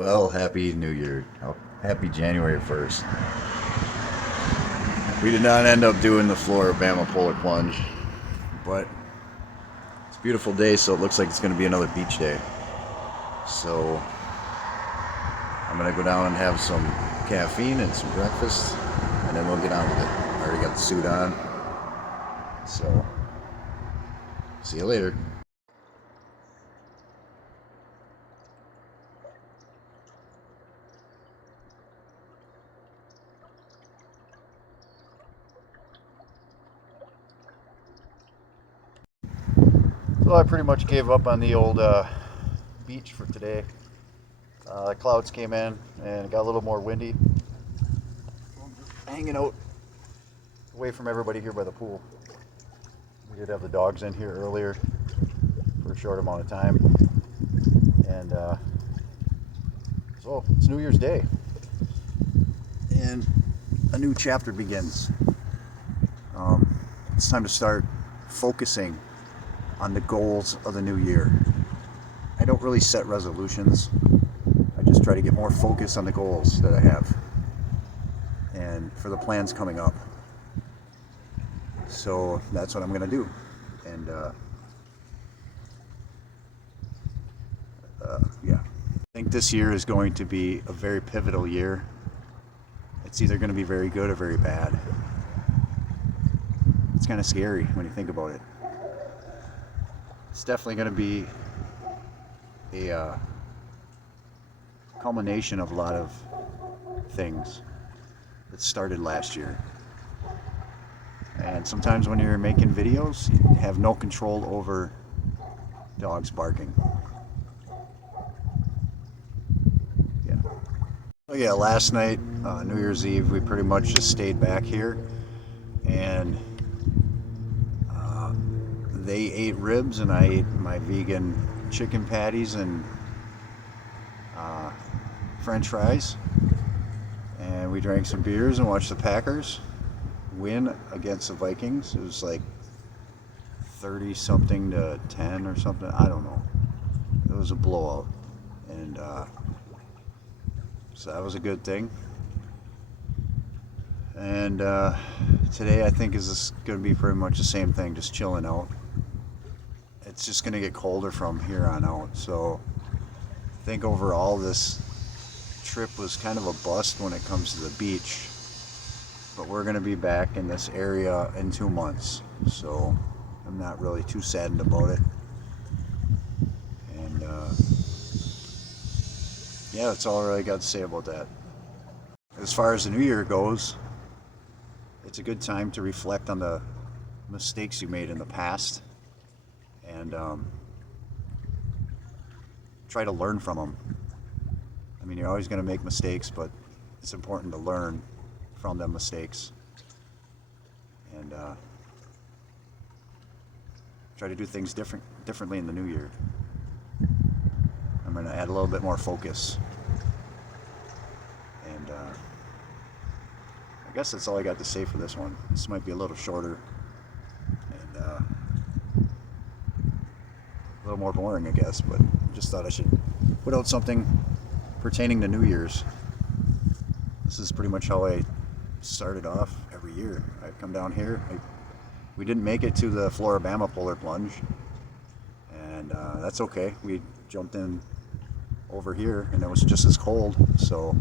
Well, happy New Year. Happy January 1st. We did not end up doing the Floribama Polar Plunge, but it's a beautiful day, so it looks like it's going to be another beach day. So I'm going to go down and have some caffeine and some breakfast, and then we'll get on with it. I already got the suit on, so see you later. So I pretty much gave up on the old beach for today. The clouds came in and it got a little more windy. Hanging out away from everybody here by the pool. We did have the dogs in here earlier for a short amount of time. And so it's New Year's Day. And a new chapter begins. It's time to start focusing on the goals of the new year. I don't really set resolutions. I just try to get more focus on the goals that I have and for the plans coming up. So that's what I'm going to do. And yeah, I think this year is going to be a very pivotal year. It's either going to be very good or very bad. It's kind of scary when you think about it. It's definitely going to be a culmination of a lot of things that started last year. And sometimes when you're making videos, you have no control over dogs barking. Yeah. Oh yeah, last night, New Year's Eve, we pretty much just stayed back here, and they ate ribs and I ate my vegan chicken patties and French fries, and we drank some beers and watched the Packers win against the Vikings. It was like 30 something to 10 or something, I don't know. It was a blowout, and so that was a good thing. And today I think is going to be pretty much the same thing, just chilling out. It's just going to get colder from here on out, so I think overall this trip was kind of a bust when it comes to the beach, but we're going to be back in this area in 2 months, so I'm not really too saddened about it. And yeah, that's all I really got to say about that. As far as the new year goes, it's a good time to reflect on the mistakes you made in the past and try to learn from them. I mean, you're always going to make mistakes, but it's important to learn from them mistakes and try to do things differently in the new year. I'm going to add a little bit more focus, and I guess that's all I got to say for this one. This might be a little shorter and a little more boring, I guess, but just thought I should put out something pertaining to New Year's. This is pretty much how I started off every year. I'd come down here. We didn't make it to the Floribama Polar Plunge, and that's okay. We jumped in over here, and it was just as cold, so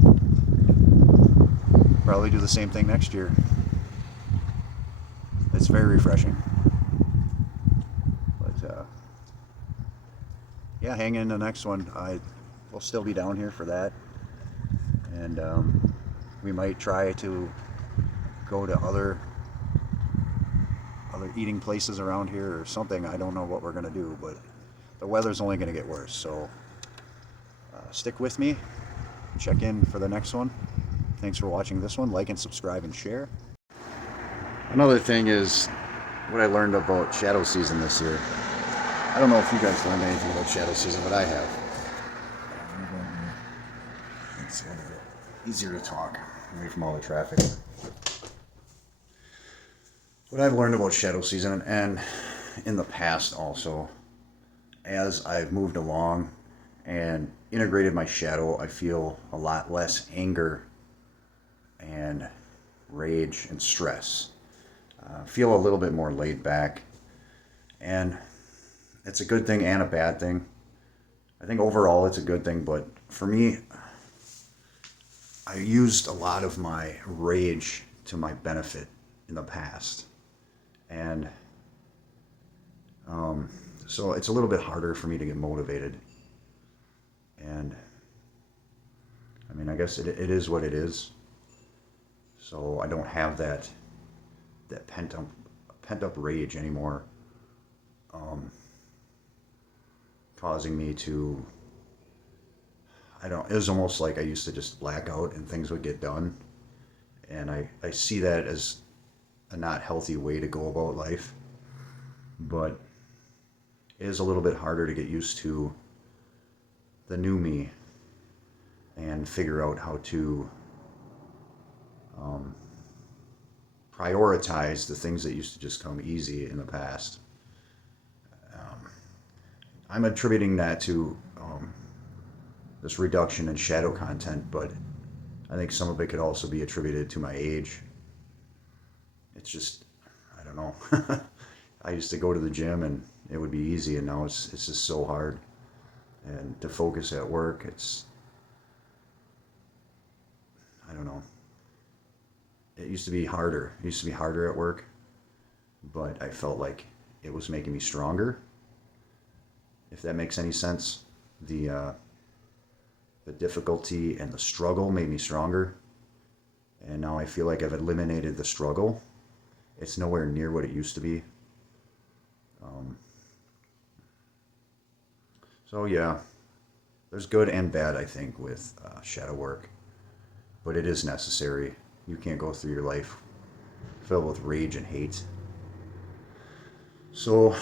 probably do the same thing next year. It's very refreshing. But yeah, hang in the next one. I will still be down here for that, and we might try to go to other eating places around here or something. I don't know what we're gonna do, but the weather's only gonna get worse, so stick with me. Check in for the next one. Thanks for watching this one. Like and subscribe and share. Another thing is what I learned about shadow season this year. I don't know if you guys learned anything about shadow season, but I have. It's a little bit easier to talk away from all the traffic. What I've learned about shadow season, and in the past also, as I've moved along and integrated my shadow, I feel a lot less anger and rage and stress. Feel a little bit more laid back, and it's a good thing and a bad thing. I think overall it's a good thing, but for me, I used a lot of my rage to my benefit in the past, and so it's a little bit harder for me to get motivated. And I mean, I guess it is what it is. So I don't have that pent up rage anymore, causing me to, I don't. It was almost like I used to just black out and things would get done, and I see that as a not healthy way to go about life. But it is a little bit harder to get used to the new me and figure out how to prioritize the things that used to just come easy in the past. I'm attributing that to this reduction in shadow content, but I think some of it could also be attributed to my age. It's just, I don't know. I used to go to the gym and it would be easy, and now it's just so hard. And to focus at work, I don't know. It used to be harder. It used to be harder at work, but I felt like it was making me stronger. If that makes any sense, the difficulty and the struggle made me stronger, and now I feel like I've eliminated the struggle. It's nowhere near what it used to be. So yeah, there's good and bad, I think, with shadow work, but it is necessary. You can't go through your life filled with rage and hate. So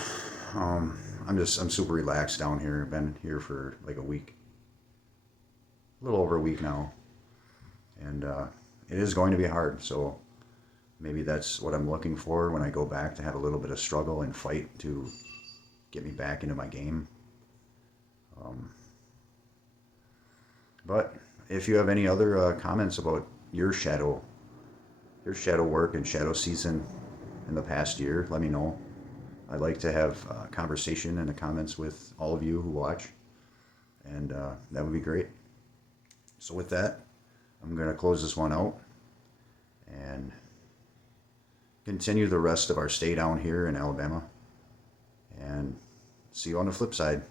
I'm super relaxed down here. I've been here for like a week, a little over a week now, and it is going to be hard. So maybe that's what I'm looking for when I go back, to have a little bit of struggle and fight to get me back into my game. But if you have any other comments about your shadow work and shadow season in the past year, let me know. I'd like to have a conversation in the comments with all of you who watch, and that would be great. So with that, I'm going to close this one out and continue the rest of our stay down here in Alabama, and see you on the flip side.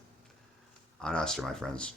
Ad Astra, my friends.